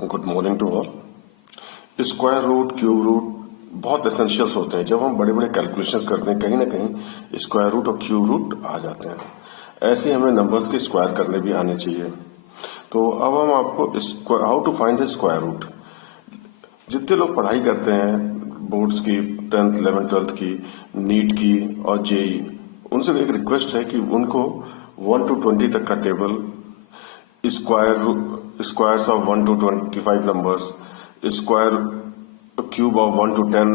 Good morning to all. Square root, cube root बहुत essentials होते हैं। जब हम बड़े बड़े कैलकुलेशंस करते हैं कहीं ना कहीं स्क्वायर रूट और क्यूब रूट आ जाते हैं। ऐसे ही हमें नंबर्स के स्क्वायर करने भी आने चाहिए। तो अब हम आपको how to find the square root. जितने लोग पढ़ाई करते हैं बोर्ड्स की, 10th 11th 12th की, नीट की और जेई, उनसे एक रिक्वेस्ट है कि उनको 1 to 20 तक का table, squares of 1 to 25 numbers, square cube of 1 to 10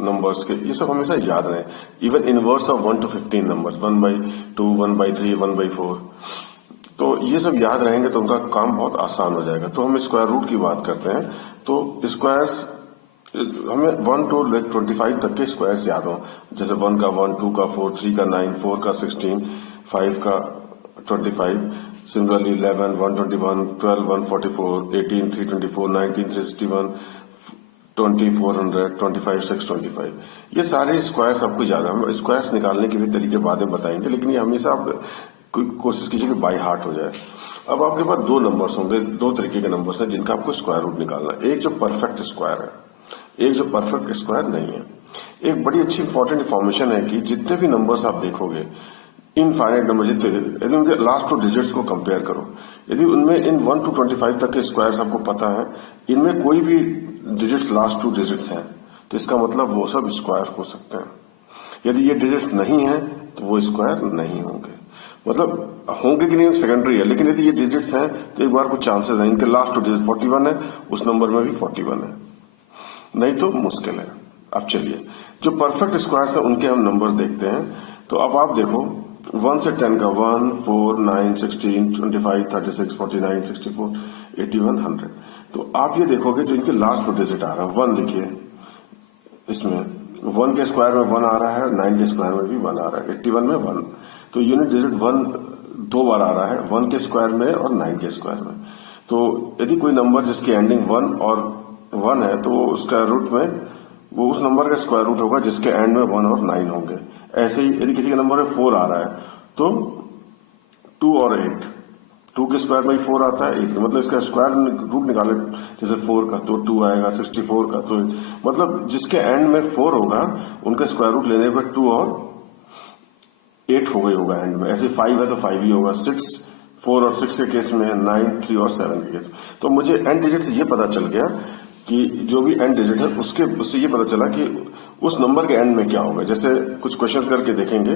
numbers के, ये सब हमेशा याद रहे। Even inverse of 1 to 15 numbers, 1/2, 1/3, 1/4, तो ये सब याद रहेंगे तो उनका काम बहुत आसान हो जाएगा। तो हम स्क्वायर रूट की बात करते हैं तो स्क्वायर्स हमें 1 to 25 तक के स्क्वायर्स याद हो, जैसे 1 का 1, 2 का 4, 3 का 9, 4 का 16, 5 का 25, सिमिलरली 11, 121, 12, 144, 18, 324, 19, 361, 20, 400, 25, 625, ये सारे स्क्वायर्स आपको याद है। हम स्क्वायर्स निकालने के भी तरीके बाद में बताएंगे, लेकिन ये हमेशा आप कोशिश कीजिए कि बाय हार्ट हो जाए। अब आपके पास दो नंबर्स होंगे, दो तरीके के नंबर्स हैं जिनका आपको स्क्वायर रूट निकालना है। एक जो परफेक्ट स्क्वायर है, एक जो परफेक्ट स्क्वायर नहीं है। एक बड़ी अच्छी इंपॉर्टेंट इन्फॉर्मेशन है कि जितने भी नंबर्स आप देखोगे, इनफाइनाइट नंबर जितने, यदि उनके लास्ट 2 डिजिट्स को कंपेयर करो, यदि उनमें इन 1 to 25 तक के स्क्वायर्स आपको पता है, इनमें कोई भी डिजिट्स लास्ट 2 डिजिट्स हैं, तो इसका मतलब वो सब स्क्वायर हो सकते हैं। यदि ये डिजिट्स नहीं है तो वो स्क्वायर नहीं होंगे। मतलब होंगे कि नहीं सेकेंडरी है, लेकिन यदि ये डिजिट्स हैं तो एक बार कुछ चांसेस हैं। इनके लास्ट 2 डिजिट 41 है, उस नंबर में भी 41 है, नहीं तो मुश्किल है। अब चलिए जो परफेक्ट स्क्वायर्स है उनके हम नंबर देखते हैं। तो अब आप देखो 1 से 10 का 1, 4, 9, 16, 25, 36, 49, 64, 81, 100। तो आप ये देखोगे जो इनके लास्ट 2 डिजिट आ रहा है 1, देखिए इसमें 1 के स्क्वायर में 1 आ रहा है, 9 के स्क्वायर में भी 1 आ रहा है, 81 में 1। तो यूनिट डिजिट 1 2 बार आ रहा है, 1 के स्क्वायर में और 9 के स्क्वायर में। तो यदि कोई नंबर जिसकी एंडिंग 1 और 1 है तो वो उसका रूट में वो उस नंबर का स्क्वायर रूट होगा जिसके एंड में 1 और 9 होंगे। ऐसे ही यदि किसी के नंबर में 4 आ रहा है तो 2 और 8, 2 के स्क्वायर में 4 आता है, 8 का मतलब इसका स्क्वायर रूट निकाले, जैसे 4 का तो 2 आएगा, 64 का तो मतलब जिसके एंड में 4 होगा उनका स्क्वायर रूट लेने पर 2 और 8 हो गई होगा एंड में। ऐसे 5 है तो 5 ही होगा, 6, 4 और 6 के केस में, 9, 3 और 7 के केस। तो मुझे एंड डिजिट से ये पता चल गया कि जो भी एंड डिजिट है उससे ये पता चला कि उस नंबर के एंड में क्या होगा। जैसे कुछ क्वेश्चन करके देखेंगे,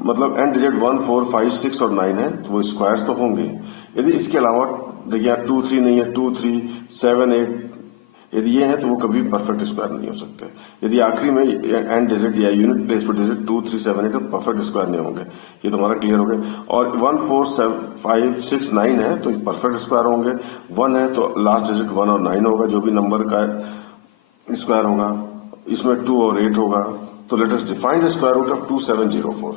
मतलब एंड डिजिट 1, 4, 5, 6 और 9 है तो वो स्क्वायर्स तो होंगे। यदि इसके अलावा देखिए 2, 3 नहीं है, 2, 3, 7, 8 यदि ये है तो वो कभी परफेक्ट स्क्वायर नहीं हो सकते। यदि आखिरी में एंड डिजिट या यूनिट प्लेस पर डिजिट 2, 3, 7, 8 तो परफेक्ट स्क्वायर नहीं होंगे। ये तो हमारा क्लियर हो गया। और 1, 4, 7, 5, 6, 9 है तो परफेक्ट स्क्वायर होंगे। 1 है तो लास्ट डिजिट 1 और 9 होगा, जो भी नंबर का स्क्वायर होगा। इसमें 2 और 8 होगा। तो let us define the square root of 2704।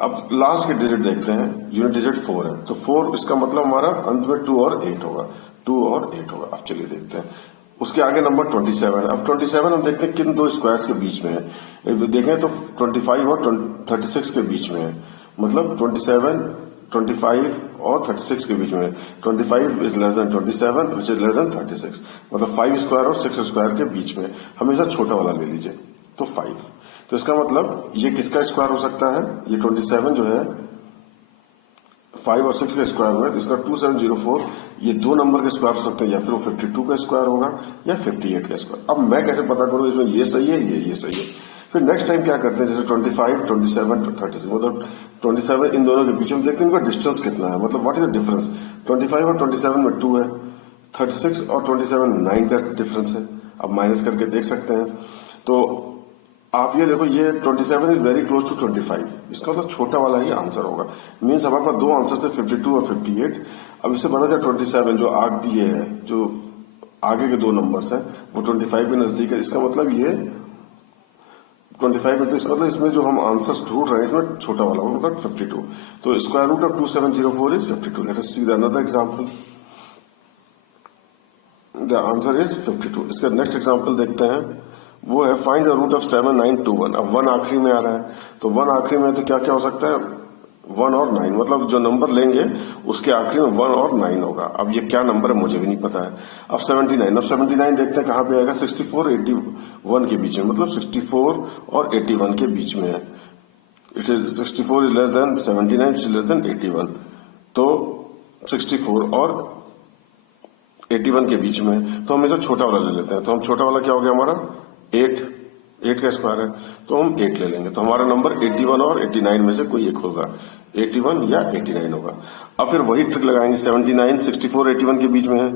अब लास्ट के डिजिट देखते हैं, यूनिट डिजिट 4 है तो 4, इसका मतलब हमारा अंत में 2 और 8 होगा, 2 और 8 होगा। अब चलिए देखते हैं उसके आगे नंबर 27 है। अब 27 हम देखते हैं किन दो स्क्वायर्स के बीच में है। देखें तो 25 और 36 के बीच में है, मतलब 27, 25 और 36 के बीच में है। 25 is less than 27 which is less than 36, मतलब 5 स्क्वायर और 6 स्क्वायर के बीच में। हमेशा छोटा वाला ले लीजिए तो 5। तो इसका मतलब ये किसका स्क्वायर हो सकता है, ये 27 जो है 5 और 6 का स्क्वायर हुआ है, तो इसका 2704 ये दो नंबर के स्क्वायर हो सकते हैं, या फिर वो 52 का स्क्वायर होगा या 58 का स्क्वायर। अब मैं कैसे पता करूं इसमें ये सही है ये सही है। फिर नेक्स्ट टाइम क्या करते हैं, जैसे 25, 27, 36, मतलब 27 इन दोनों के बीच में देखते हैं इनका डिस्टेंस कितना है, मतलब व्हाट इज द डिफरेंस। 25 और 27 में 2 है, 36 और 27 9 का डिफरेंस है। अब माइनस करके देख सकते हैं। तो आप ये देखो, ये 27 इज वेरी क्लोज टू 25, इसका मतलब छोटा वाला ही आंसर होगा। मीन्स हमारे पास दो आंसर थे, 52 और 58। अब इससे बना था 27, जो ये है, जो आगे के दो नंबर्स हैं वो 25 के नजदीक है। इसका मतलब ये 25 है, तो इसका मतलब इसमें जो हम आंसर ढूंढ रहे हैं इसमें छोटा वाला होगा, मतलब 52। तो square root of 2704 is 52। Let us see another example. The answer is 52। इसका नेक्स्ट एग्जांपल देखते हैं, वो है फाइंड द रूट ऑफ 7921। अब 1 आखिरी में आ रहा है, तो 1 आखिरी में तो क्या क्या हो सकता है, 1 और 9, मतलब जो नंबर लेंगे उसके आखिरी में 1 और 9 होगा। अब ये क्या नंबर है मुझे भी नहीं पता है। अब 79 देखते हैं कहाँ पे आएगा, 64 81 के बीच में, मतलब 64 और 81 के बीच में है। It is 64 is less than 79, is less than 81, तो 64 और 81 के बीच में, तो हम इसे छोटा वाला ले लेते हैं। तो हम छोटा वाला क्या हो गया हमारा 8 का स्क्वायर है, तो हम 8 ले लेंगे। तो हमारा नंबर 81 और 89 में से कोई एक होगा, 81 या 89 होगा। अब फिर वही ट्रिक लगाएंगे, 79 64 81 के बीच में है,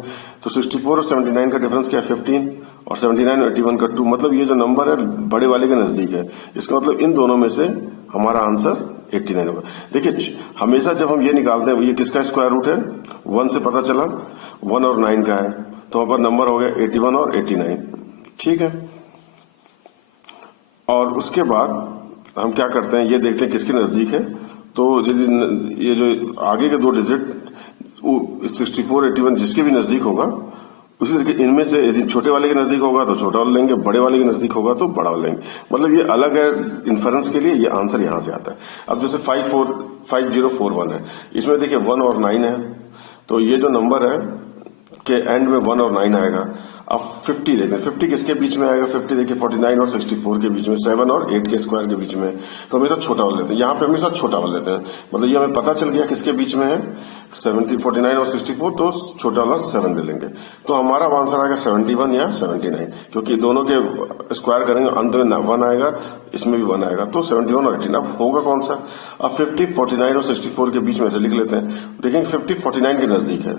तो 64 और 79 का डिफरेंस क्या है 15, और 79 और 81 का 2, मतलब ये जो नंबर है बड़े वाले के नजदीक है। इसका मतलब इन दोनों में से हमारा आंसर 89 होगा। देखिए हमेशा जब हम ये निकालते हैं, ये किसका स्क्वायर रूट है, 1 से पता चला 1 और 9 का है, तो वहां पर नंबर हो गया 81 और 89, ठीक है। और उसके बाद हम क्या करते हैं, ये देखते हैं किसके नजदीक है। तो ये जो आगे के दो डिजिट 64 81 जिसके भी नजदीक होगा, उसी तरीके इनमें से यदि छोटे वाले के नजदीक होगा तो छोटा वाला लेंगे, बड़े वाले के नजदीक होगा तो बड़ा वाला लेंगे। मतलब ये अलग है इन्फरेंस के लिए, ये आंसर यहां से आता है। अब जैसे 5041 है, इसमें देखिए 1 और 9 है, तो ये जो नंबर है के एंड में 1 और 9 आएगा। अब 50 देखते हैं, 50 किसके बीच में आएगा, 50 देखिए 49 और 64 के बीच में, 7 और 8 के स्क्वायर के बीच में, तो हमेशा छोटा वाला लेते हैं। यहाँ पे हमेशा छोटा वाला लेते हैं, मतलब ये हमें पता चल गया किसके बीच में है 49 और 64, तो छोटा वाला 7 ले लेंगे। तो हमारा आंसर आएगा 71 या 79, क्योंकि दोनों के स्क्वायर करेंगे अंत में 1 आएगा, इसमें भी 1 आएगा, तो 71 और 18। अब होगा कौन सा, अब 50 49 और 64 के बीच में से लिख लेते हैं। देखेंगे 50 49 के नजदीक है,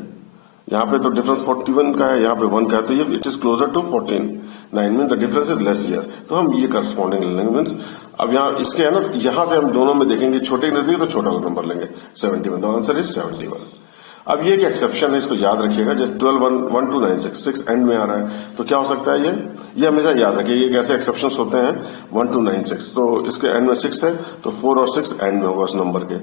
यहाँ पे तो डिफरेंस 41 का है, यहाँ पे 1 का है, तो ये it is closer to 49 mean the difference is less here, तो हम ये करस्पॉन्डिंग ले लेंगे। मीन्स अब यहाँ इसके है ना, यहाँ से हम दोनों में देखेंगे छोटे के नजदीक तो छोटा वाला नंबर लेंगे 71, तो आंसर इज 71। अब ये एक एक्सेप्शन है, इसको याद रखिएगा। जैसे 12 1 2 9 6 एंड में आ रहा है, तो क्या हो सकता है ये हमेशा याद रखिए, ये कैसे एक्सेप्शन होते हैं 1 2 9 6, तो इसके एंड में 6 है, तो 4 और 6 एंड में होगा उस नंबर के,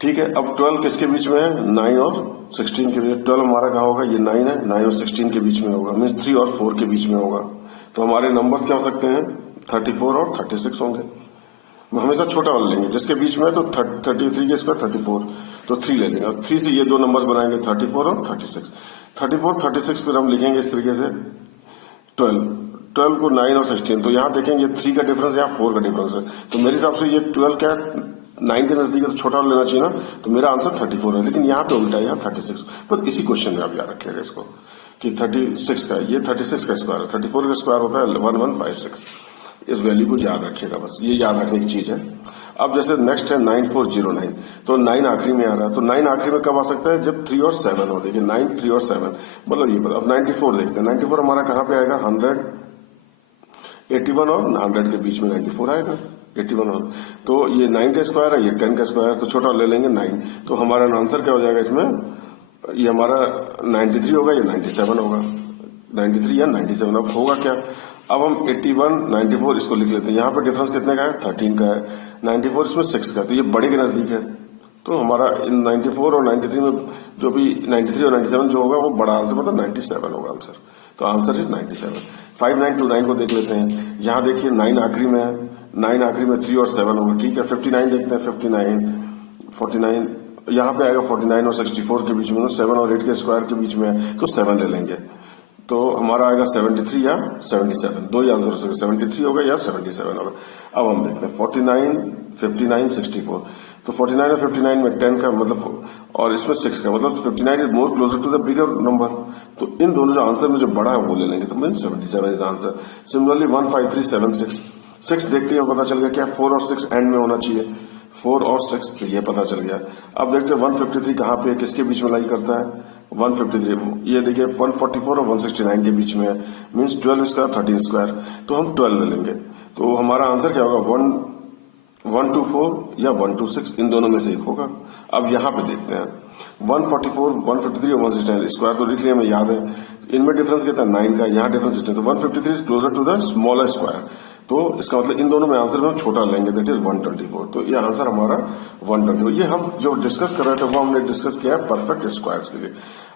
ठीक है। अब 12 किसके बीच में है, 9 और 16 के बीच। 12 हमारा कहाँ होगा, ये 9 है, 9 और 16 के बीच में होगा, मीन 3 और 4 के बीच में होगा। तो हमारे नंबर्स क्या हो सकते हैं 34 और 36 होंगे। हम हमेशा छोटा वाला लेंगे जिसके बीच में है, तो 33 के स्क्वायर 34, तो 3 ले लेंगे। और 3 से ये दो नंबर्स बनाएंगे 34 और 36। 34 36 फिर हम लिखेंगे इस तरीके से 12 को 9 और 16, तो यहाँ देखेंगे 3 का डिफरेंस, यहाँ 4 का डिफरेंस है, तो मेरे हिसाब से ये 12 क्या 9 के नजदीक है, तो छोटा लेना चाहिए ना, तो मेरा आंसर 34 है, लेकिन यहाँ पे उल्टा है, यहाँ 36। पर इसी क्वेश्चन में आप याद रखिएगा इसको कि 36 का, ये 36 का स्क्वायर है, 34 का स्क्वायर होता है 1156। इस वैल्यू को याद रखिएगा, बस ये याद रखने की चीज है। अब जैसे नेक्स्ट है 9409, तो 9 आखिरी में आ रहा है, तो 9 आखिरी में कब आ सकता है, जब 3 और 7 हो। देखिए 9 3 और 7, मतलब ये अब 94 देखते हैं, 94 हमारा कहाँ पे आएगा 100 81 और 100 के बीच में 94 आएगा, 81 और, तो ये 9 का स्क्वायर है, ये 10 का स्क्वायर है, तो छोटा ले लेंगे 9, तो हमारा आंसर क्या हो जाएगा इसमें, ये हमारा 93 होगा या 97 होगा, 93 या 97। अब होगा क्या, अब हम 81 94 इसको लिख लेते हैं, यहाँ पे डिफरेंस कितने का है 13 का है, 94 इसमें 6 का, तो ये बड़े के नजदीक है, तो हमारा इन 94 और 93 में जो भी 93 और 97 जो होगा वो बड़ा आंसर, मतलब 97 होगा आंसर, तो आंसर इज 97। 5929 को देख लेते हैं, यहाँ देखिए 9 आखिरी में है, 9 आखिरी में 3 और 7 होगा, ठीक है। 59 देखते हैं, 59 49 यहाँ पे आएगा 49 और 64 के बीच में, 7 और 8 के स्क्वायर के बीच में है, तो 7 ले लेंगे, तो हमारा आएगा 73 या 77, दो ही आंसर हो सकते, 73 होगा या 77 होगा। अब हम देखते हैं 49 59 64, तो 49 और 59 में 10 का मतलब और इसमें 6 का, मतलब 59 is more closer to the bigger number, तो इन दोनों जो आंसर में जो बड़ा है वो ले लेंगे, तो मीन 77 इज आंसर। सिमिलरली 15376, 6 देखते हैं पता चल गया क्या 4 और 6 एंड में होना चाहिए, 4 और 6, तो ये पता चल गया। अब देखते हैं 153 कहाँ पे किसके बीच में लाई करता है, 153, ये देखिए 144 और 169 के बीच में है, मीन्स 12 स्क्वायर 13 स्क्वायर, तो हम 12 ले लेंगे, तो हमारा आंसर क्या होगा 124 या 126, इन दोनों में से एक होगा। अब यहाँ पे देखते हैं 144 153 और 169 स्क्वायर तो लिख लिया, हमें याद है, इनमें डिफरेंस कितना है 9 का, यहाँ डिफरेंस कितना, तो 153 is closer to the smaller square, तो इसका मतलब इन दोनों में आंसर में हम छोटा लेंगे, दैट इज 124, तो ये आंसर हमारा 124। ये हम जो डिस्कस कर रहे थे वो हमने डिस्कस किया है परफेक्ट स्क्वायर्स के लिए।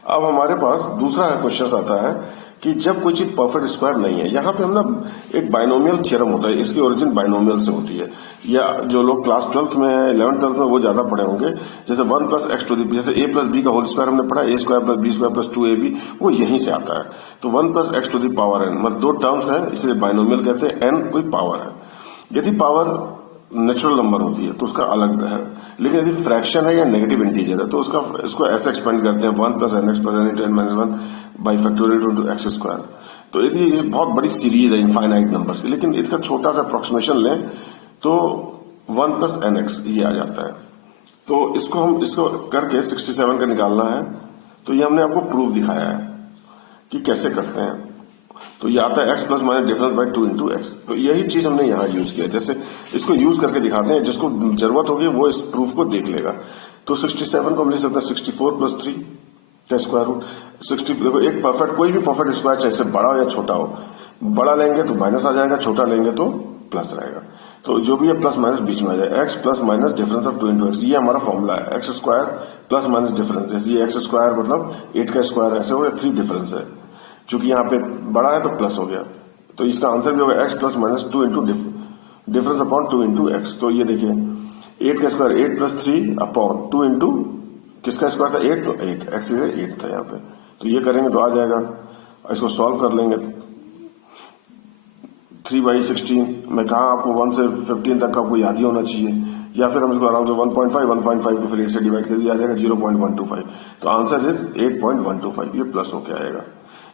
अब हमारे पास दूसरा क्वेश्चन आता है कि जब कोई चीज परफेक्ट स्क्वायर नहीं है, यहाँ पे हम ना एक बाइनोमियल थ्योरम होता है, इसकी ओरिजिन बाइनोमियल से होती है, या जो लोग क्लास 12th में है 11th-12th में वो ज्यादा पढ़े होंगे, जैसे 1 प्लस एक्स टू दी, जैसे a प्लस बी का होल स्क्वायर हमने पढ़ा, a square plus b square plus 2ab, वो यहीं से आता है। तो 1 plus x to the power n, मतलब दो टर्म्स हैं, इसलिए बाइनोमियल कहते हैं, n कोई पावर है। यदि पावर नेचुरल नंबर होती है तो उसका अलग है, लेकिन यदि फ्रैक्शन है या नेगेटिव इंटीजर है तो उसका इसको ऐसे एक्सपेंड करते हैं 1 plus n x plus n into n minus 1 by factorial into x square. तो यदि ये बहुत बड़ी सीरीज है इनफाइनाइट नंबर्स की, लेकिन इसका छोटा सा अप्रोक्सीमेशन लें तो 1 प्लस एन एक्स ये आ जाता है। तो इसको करके 67 का निकालना है, तो ये हमने आपको प्रूफ दिखाया है कि कैसे करते हैं। तो ये आता है x plus minus difference bye 2 into x. तो यही चीज हमने यहाँ यूज किया, जैसे इसको यूज करके दिखाते हैं, जिसको जरूरत होगी वो इस प्रूफ को देख लेगा। तो 67 को हम लिख सकते हैं 64 प्लस 3 का स्क्वायर रूट 60। देखो एक परफेक्ट, कोई भी परफेक्ट स्क्वायर चाहे बड़ा हो या छोटा हो, बड़ा लेंगे तो माइनस आ जाएगा, छोटा लेंगे तो प्लस रहेगा। तो जो भी है प्लस माइनस बीच में आ जाए, x plus minus difference of 2 into x, ये हमारा फॉर्मूला है। X square plus minus difference, जैसे ये एक्स स्क्वायर मतलब 8 का स्क्वायर ऐसे हो गया, 3 डिफरेंस है, चूंकि यहाँ पे बड़ा है तो प्लस हो गया, तो इसका आंसर भी होगा x plus minus 2 into difference upon 2 into x. तो ये देखिए 8 का स्क्वायर 8 प्लस 3 अपॉन 2 इंटू किसका स्क्वायर था 8, तो 8 एक्स 8 था यहाँ पे। तो ये करेंगे तो आ जाएगा, इसको सॉल्व कर लेंगे। 3/16 मैं कहा आपको 1 से 15 तक का आपको याद ही होना चाहिए, या फिर हम इसको आराम से 1.5 को फिर 8 से डिवाइड कर दिया आ जाएगा 0.125। तो आंसर इज 8.125, ये प्लस होके आएगा।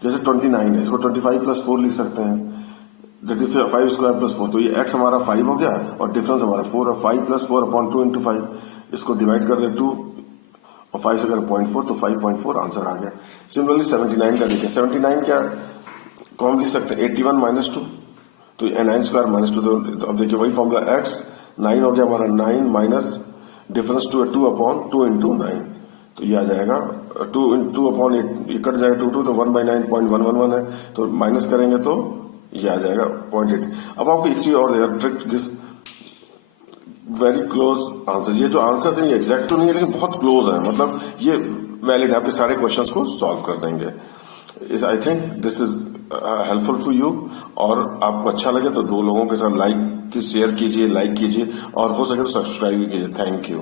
जैसे 29 है, इसको 25 प्लस 4 लिख सकते हैं, दैट इज 5 स्क्वायर प्लस 4। तो ये x हमारा 5 हो गया और डिफरेंस हमारा 4 है। 5 प्लस 4 अपॉन 2 इंटू 5, इसको डिवाइड कर दे 2 और 5 से अगर 0.4 तो 5.4 आंसर आ गया। सिमिलरली 79 का देखिए, 79 क्या को हम लिख सकते हैं 81 माइनस 2, तो 9 स्क्वायर माइनस 2। तो अब देखिए वही फॉर्मूला x 9 हो गया हमारा, 9 माइनस डिफरेंस 2 अपॉन 2 इंटू 9, तो ये आ जाएगा 2 अपॉन 8, ये कट जाएगा 2 तो 1/9.111 है, तो माइनस करेंगे तो ये आ जाएगा 0.8। अब आपको एक चीज और देगा, ट्रिक वेरी क्लोज आंसर। ये जो आंसर है ये एग्जैक्ट तो नहीं है, लेकिन बहुत क्लोज है, मतलब ये वैलिड है, आपके सारे क्वेश्चंस को सॉल्व कर देंगे। I think this is helpful for you, और आपको अच्छा लगे तो 2 लोगों के साथ शेयर कीजिए, लाइक कीजिए, और हो सके तो सब्सक्राइब भी कीजिए। Thank you.